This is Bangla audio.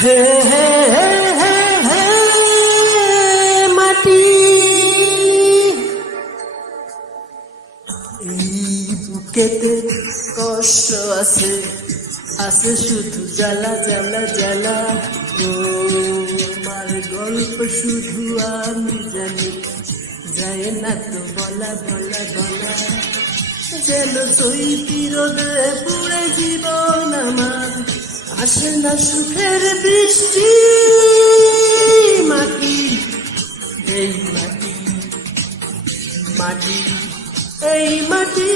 হে হে হে হে হে মাটি, এই বুকেতে কষ্ট আছে, আছে শুধু জ্বালা জ্বালা জ্বালা। ও আমার গল্প শুধু আমি জানি, যায় না তো বলা বলা বলা। যেন সইতি রোদে পুড়ে জীবন আমার, আসে না সুখের বৃষ্টি। মাটি, এই মাটি, মাটি, এই মাটি।